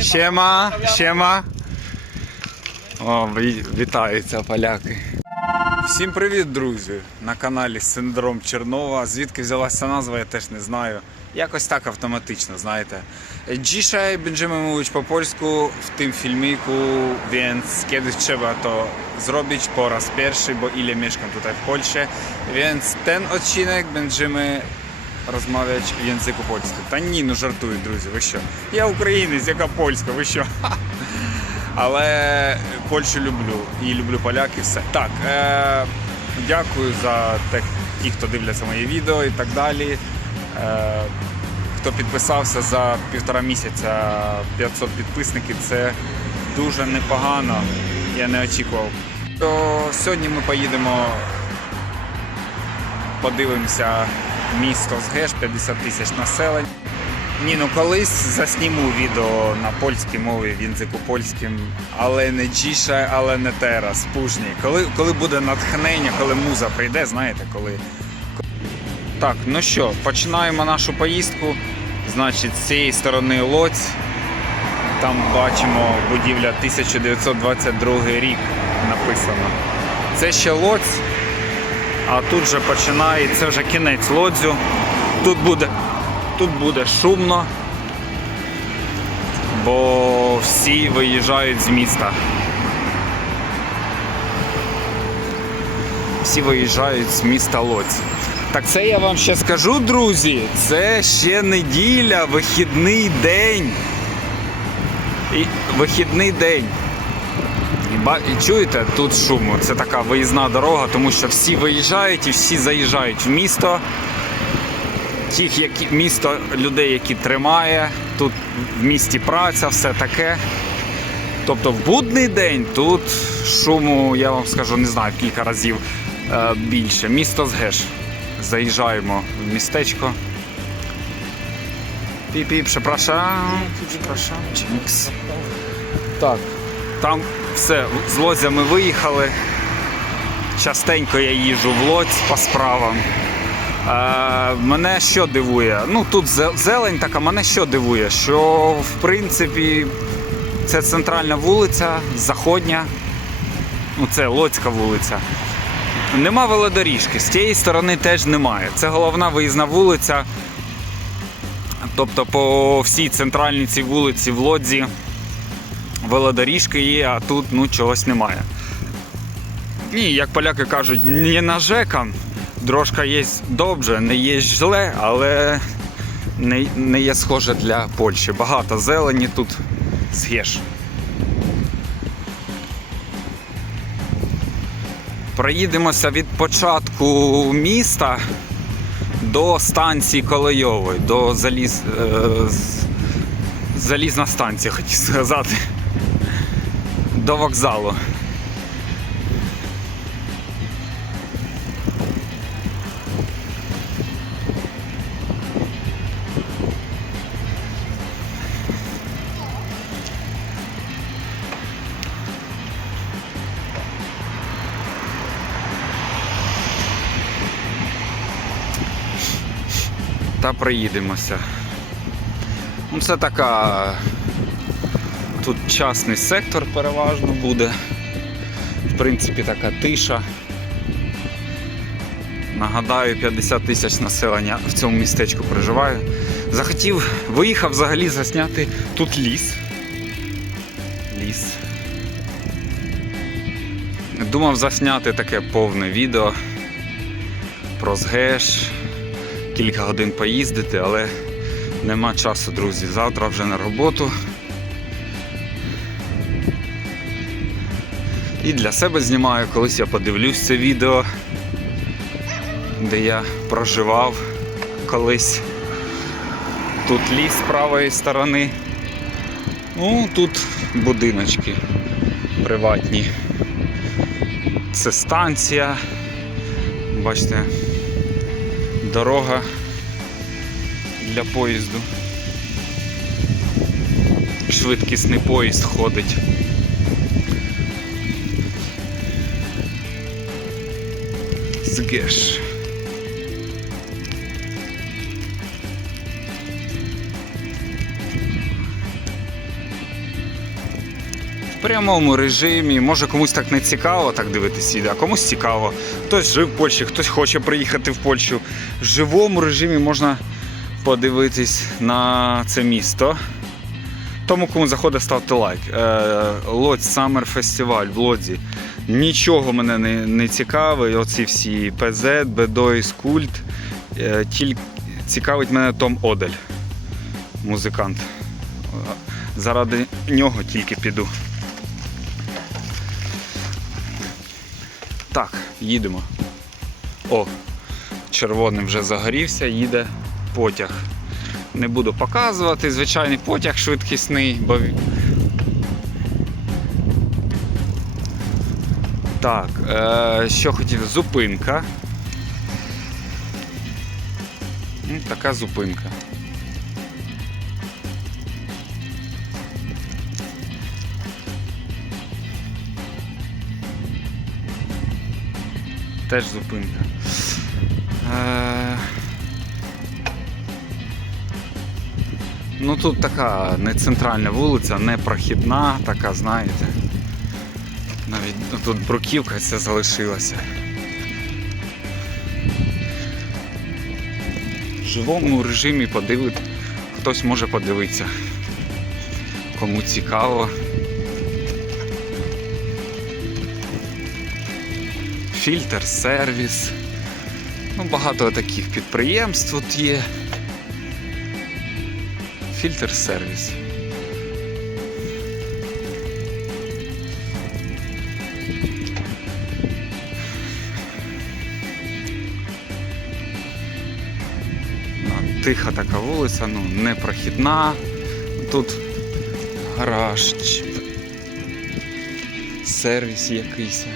Siema, siema. О, ві- вітаються поляки. Всім привіт, друзі! На каналі Синдром Чернова. Звідки взялася назва, я теж не знаю. Якось так автоматично, знаєте. Będziemy mówić po polsku w tym filmiku, więc kiedyś trzeba to zrobić po raz pierwszy, bo ile mieszkam tutaj w Polsce, więc ten odcinek będziemy розмовляти в язику польською. Та ні, ну жартую, друзі, ви що? Я українець, яка польська, ви що? Але Польщу люблю і люблю поляків. Все. Так, е- дякую за те, ті, хто дивляться мої відео і так далі. Е- хто підписався за півтора місяця 500 підписників, це дуже непогано. Я не очікував. То сьогодні ми поїдемо подивимося місто Згеш, 50 тисяч населення. Ні, ну колись засніму відео на польській мові, в язику польським, але не джіше, але не терас, пужні. Коли, коли буде натхнення, коли муза прийде, знаєте, коли. Так, ну що, починаємо нашу поїздку. Значить, з цієї сторони Лоць. Там бачимо будівля 1922 рік написано. Це ще Лоць. А тут же починається вже кінець лодзю. Тут буде, тут буде шумно, бо всі виїжджають з міста. Всі виїжджають з міста Лодзь. Так це я вам ще скажу, друзі. Це ще неділя, вихідний день. І вихідний день. І, чуєте, тут шуму. Це така виїзна дорога, тому що всі виїжджають і всі заїжджають в місто. Тих, які місто людей, які тримає, тут в місті праця, все таке. Тобто в будний день тут шуму, я вам скажу, не знаю, в кілька разів е, більше. Місто Згеш. Заїжджаємо в містечко. Пі-пі, прzepraszam. Przepraszam. Чікс. Так, там все, з Лодзя ми виїхали. Частенько я їжджу в Лодзь по справам. Е, мене що дивує? Ну тут зелень така, мене що дивує? Що в принципі це центральна вулиця, заходня. Ну, це Лодська вулиця. Нема велодоріжки, з тієї сторони теж немає. Це головна виїзна вулиця. Тобто по всій центральній цій вулиці в Лодзі велодоріжки є, а тут ну, чогось немає. Ні, як поляки кажуть, не нажекам. Дорожка є добре, не є зле, але не, не є схоже для Польщі. Багато зелені тут з'їж. Проїдемося від початку міста до станції Колейової, до заліз, е, залізна станція, хотів сказати. До вокзалу. Та приїдемося. Ну, це така. Тут частний сектор переважно буде. В принципі, така тиша. Нагадаю, 50 тисяч населення в цьому містечку проживає. Захотів, виїхав взагалі засняти тут ліс. Ліс. Думав засняти таке повне відео про Згеш, кілька годин поїздити, але нема часу, друзі. Завтра вже на роботу. І для себе знімаю, колись я подивлюсь це відео, де я проживав колись. Тут ліс з правої сторони. Ну, тут будиночки приватні. Це станція. Бачите, дорога для поїзду. Швидкісний поїзд ходить. Згеш. в прямому режимі. Може комусь так не цікаво так дивитися а комусь цікаво. Хтось жив в Польщі, хтось хоче приїхати в Польщу. В живому режимі можна подивитись на це місто. Тому, кому заходить, ставте лайк. Е, Лодь Summer Festival в Лодзі. Нічого мене не, не цікавить. Оці всі ПЗ, Бедойс, Культ. Е, Тільки цікавить мене Том Одель, музикант. Е, Заради нього тільки піду. Так, їдемо. О, червоним вже загорівся, їде потяг. Не буду показувати, звичайний потяг швидкісний, бо. Так, е, що хотів, зупинка. Така зупинка. Теж зупинка. Е, Ну тут така не центральна вулиця, не прохідна, така, знаєте. Ну, тут бруківка ця залишилася. В живому режимі подивити, хтось може подивитися. Кому цікаво. Фільтр, сервіс. Ну, багато таких підприємств тут є. Фільтр сервіс. Тиха така вулиця, ну непрохідна. Тут гараж, сервіс якийсь.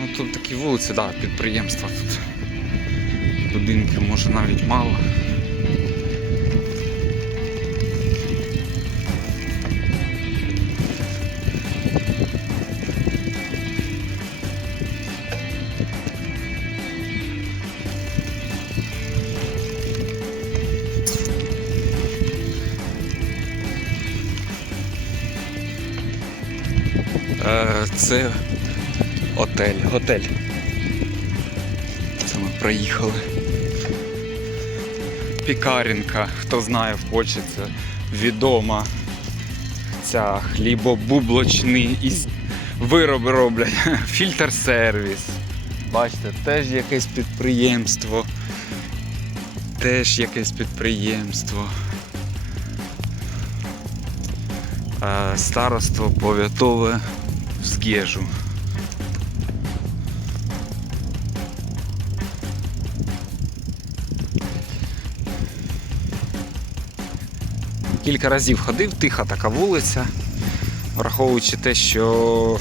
Ну тут такі вулиці, да, підприємства тут. Будинків може навіть мало. Це отель, готель. Це ми приїхали. Пікарінка, хто знає в Польщі, це відома ця хлібобублочний із вироби роблять. Фільтр сервіс. Бачите, теж якесь підприємство. Теж якесь підприємство. Е, Староство повітове в Кілька разів ходив, тиха така вулиця, враховуючи те, що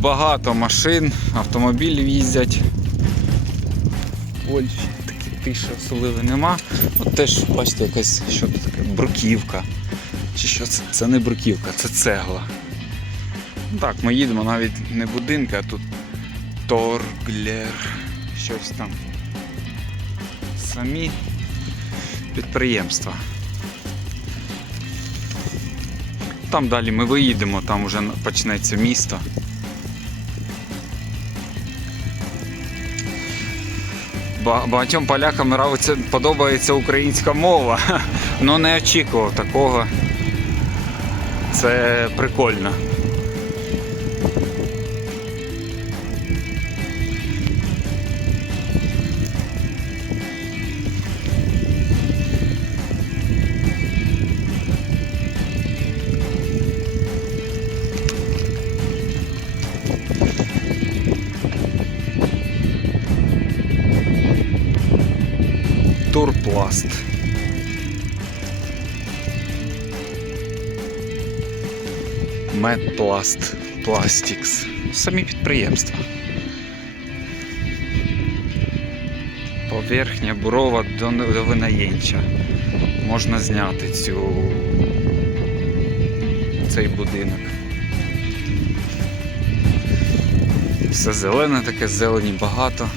багато машин, автомобілів їздять. В Польщі такі тиші особливо нема. От теж, бачите, якась що таке, бруківка. Чи що це? Це не бруківка, це цегла. Ну Так, ми їдемо навіть не будинки, а тут торглер. Щось там. Самі підприємства. Там далі ми виїдемо, там вже почнеться місто. Багатьом полякам подобається українська мова, але не очікував такого. Це прикольно. Турпласт. Медпласт Пластікс. Самі підприємства. Поверхня бурова до, винаєнча. Можна зняти цю цей будинок. Все зелене таке, зелені багато.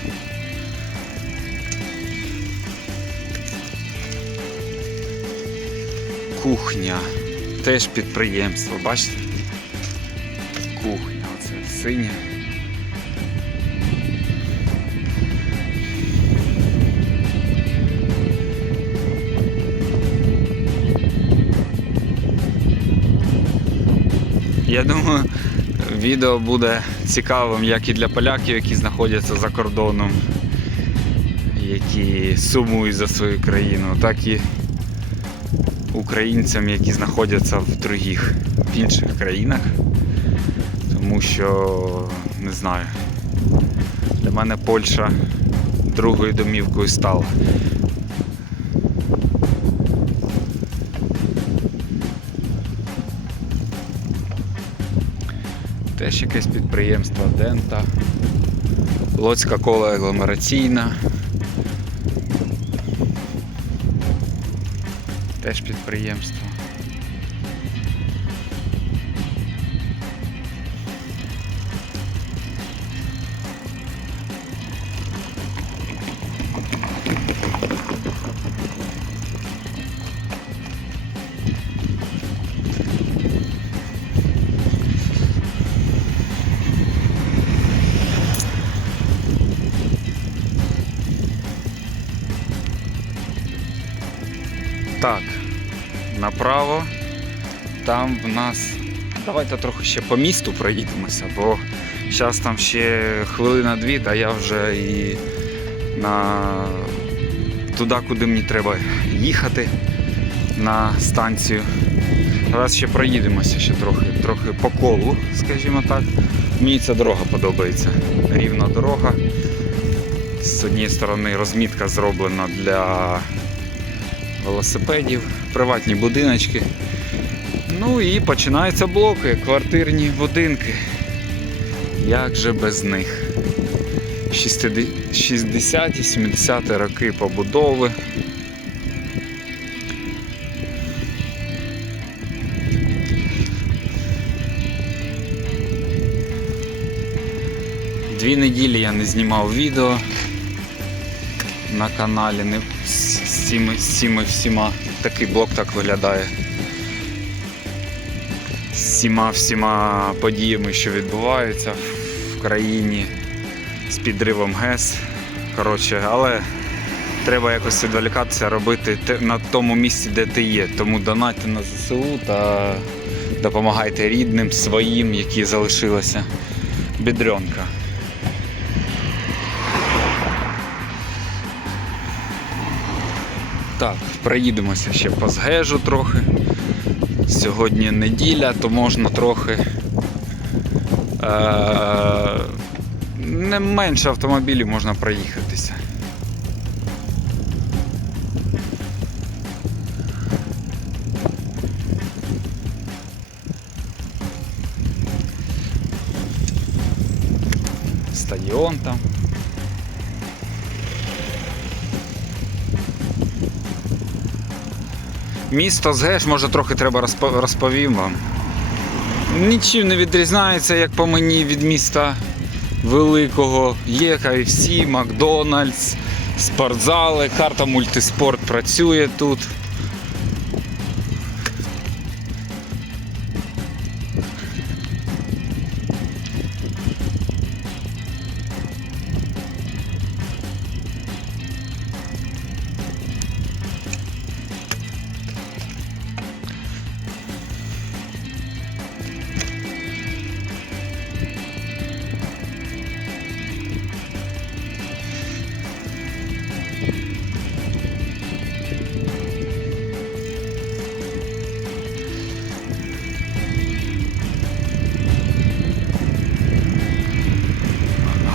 кухня. Теж підприємство, бачите? Синя. Я думаю, відео буде цікавим як і для поляків, які знаходяться за кордоном, які сумують за свою країну, так і українцям, які знаходяться в других в інших країнах. Тому що не знаю. Для мене Польща другою домівкою стала. Теж якесь підприємство Дента, Лоцька кола агломераційна. Теж підприємство. Направо. Там в нас. Давайте трохи ще по місту проїдемося, бо зараз там ще хвилина-дві, та я вже і на туди, куди мені треба їхати на станцію. Зараз ще проїдемося ще трохи, трохи по колу, скажімо так. Мені ця дорога подобається. Рівна дорога. З однієї сторони розмітка зроблена для велосипедів, приватні будиночки. Ну і починаються блоки, квартирні будинки. Як же без них? 60-70 роки побудови. Дві неділі я не знімав відео на каналі не з, цими всіма. Такий блок так виглядає. З всіма всіма подіями, що відбуваються в країні, з підривом ГЕС. Коротше, але треба якось відволікатися, робити на тому місці, де ти є. Тому донатьте на ЗСУ та допомагайте рідним, своїм, які залишилися. Бідренка. Так, проїдемося ще по згежу трохи. Сьогодні неділя, то можна трохи. Е- не менше автомобілів можна проїхатися. Стадіон там. Місто Згеш, може трохи треба розповім вам. Нічим не відрізняється, як по мені, від міста великого. Є KFC, Макдональдс, спортзали, карта мультиспорт працює тут.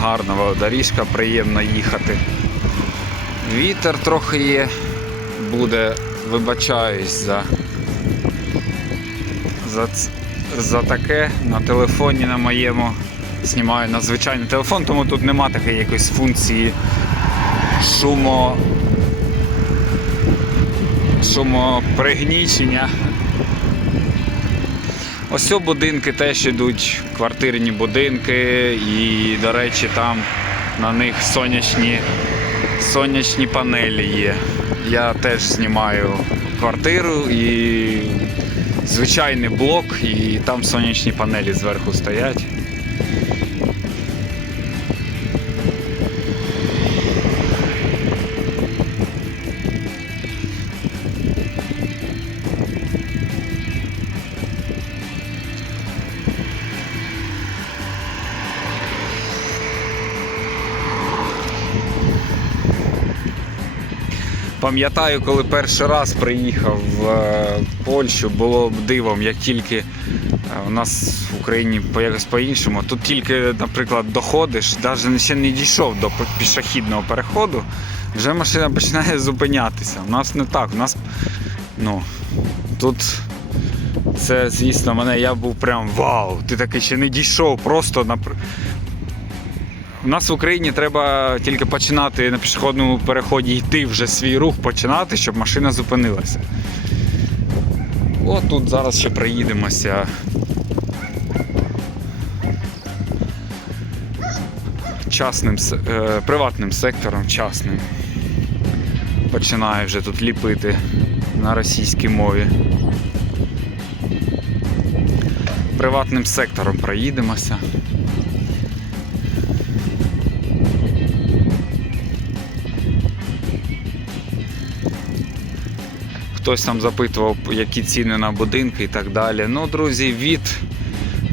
Гарна доріжка, приємно їхати. Вітер трохи є, буде, вибачаюсь за, за, за таке на телефоні на моєму. Знімаю на звичайний телефон, тому тут нема такої якоїсь функції шумо. шумопригнічення. Ось будинки теж йдуть, квартирні будинки, і, до речі, там на них сонячні, сонячні панелі є. Я теж знімаю квартиру і звичайний блок, і там сонячні панелі зверху стоять. Пам'ятаю, коли перший раз приїхав в е, Польщу, було б дивом, як тільки е, у нас в Україні якось по-іншому. Тут тільки, наприклад, доходиш, навіть ще не дійшов до пішохідного переходу, вже машина починає зупинятися. У нас не так. У нас ну, тут це, звісно, мене я був прям вау, ти таки ще не дійшов, просто напр- у нас в Україні треба тільки починати на пішохідному переході йти вже свій рух починати, щоб машина зупинилася. От тут зараз ще проїдемося. Частним, е, приватним сектором, частним. Починаю вже тут ліпити на російській мові. Приватним сектором проїдемося. Хтось там запитував, які ціни на будинки і так далі. Ну, друзі, від,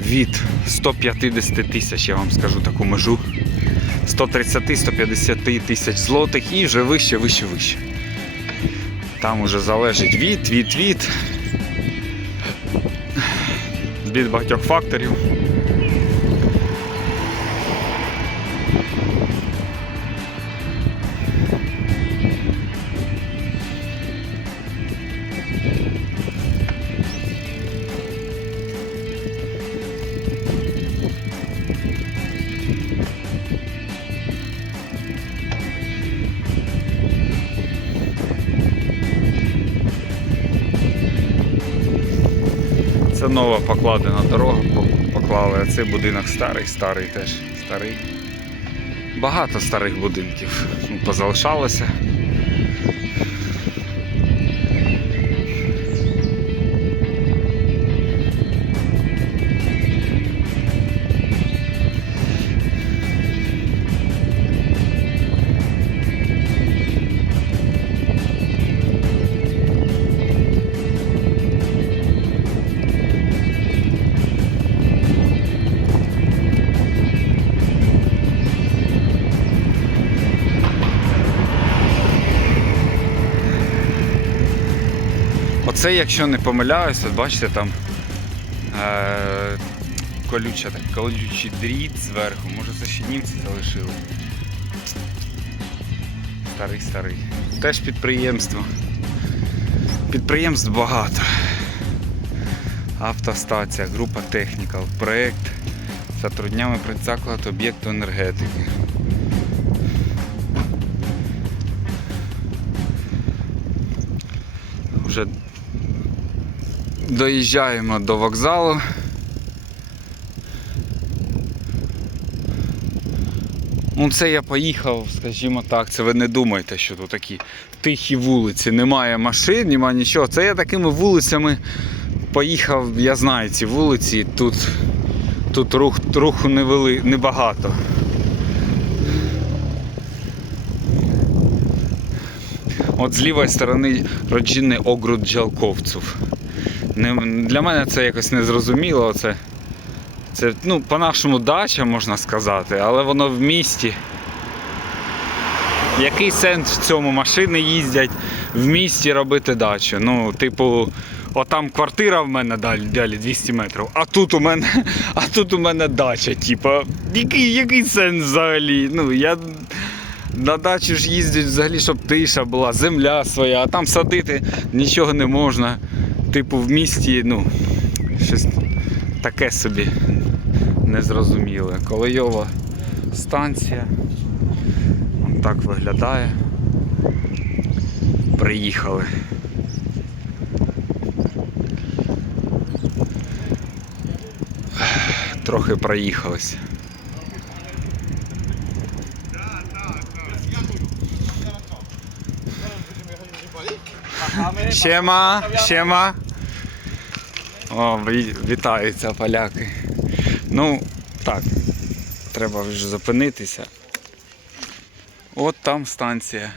від 150 тисяч, я вам скажу таку межу. 130-150 тисяч злотих і вже вище, вище, вище. Там уже залежить від, від, від. Від багатьох факторів. Нова покладена дорога, поклали, а цей будинок старий, старий теж, старий. Багато старих будинків ну. Оце, якщо не помиляюсь, от бачите там е- колюча, так, колючий дріт зверху. Може це ще німці залишили. Старий старий. Теж підприємство. Підприємств багато. Автостація, група Technical, проект затруднями предзаклад об'єкту енергетики. Вже доїжджаємо до вокзалу. Ну, це я поїхав, скажімо так, це ви не думайте, що тут такі тихі вулиці, немає машин, немає нічого. Це я такими вулицями поїхав, я знаю ці вулиці, тут, тут рух, руху невели, небагато. От з лівої сторони родинний огруд Джалковців. Не, для мене це якось незрозуміло. Це, це ну, по-нашому дача, можна сказати, але воно в місті. Який сенс в цьому? Машини їздять в місті робити дачу. Ну, типу, отам квартира в мене далі, далі 200 метрів, а тут у мене, а тут у мене дача. Типу, який, який сенс взагалі? Ну, я на дачу ж їздять взагалі, щоб тиша була, земля своя, а там садити нічого не можна. Типу в місті, ну, щось таке собі незрозуміле. Колейова станція. Вон так виглядає. Приїхали. Трохи проїхались. Щема, щема. О, вітаються поляки. Ну, так, треба вже зупинитися. От там станція.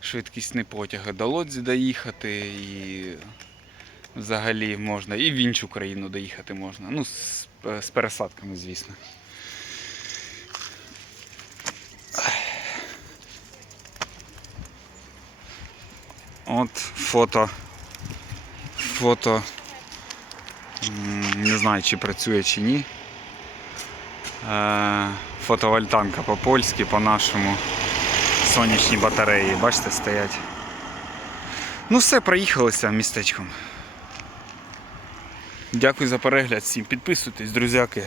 Швидкісний потяг до Лодзі доїхати і взагалі можна. І в іншу країну доїхати можна. Ну, з, з пересадками, звісно. От фото. Фото. Не знаю, чи працює чи ні. Е, Фотовольтанка по-польськи, по-нашому. Сонячні батареї, бачите, стоять. Ну все, проїхалися містечком. Дякую за перегляд всім. Підписуйтесь, друзяки.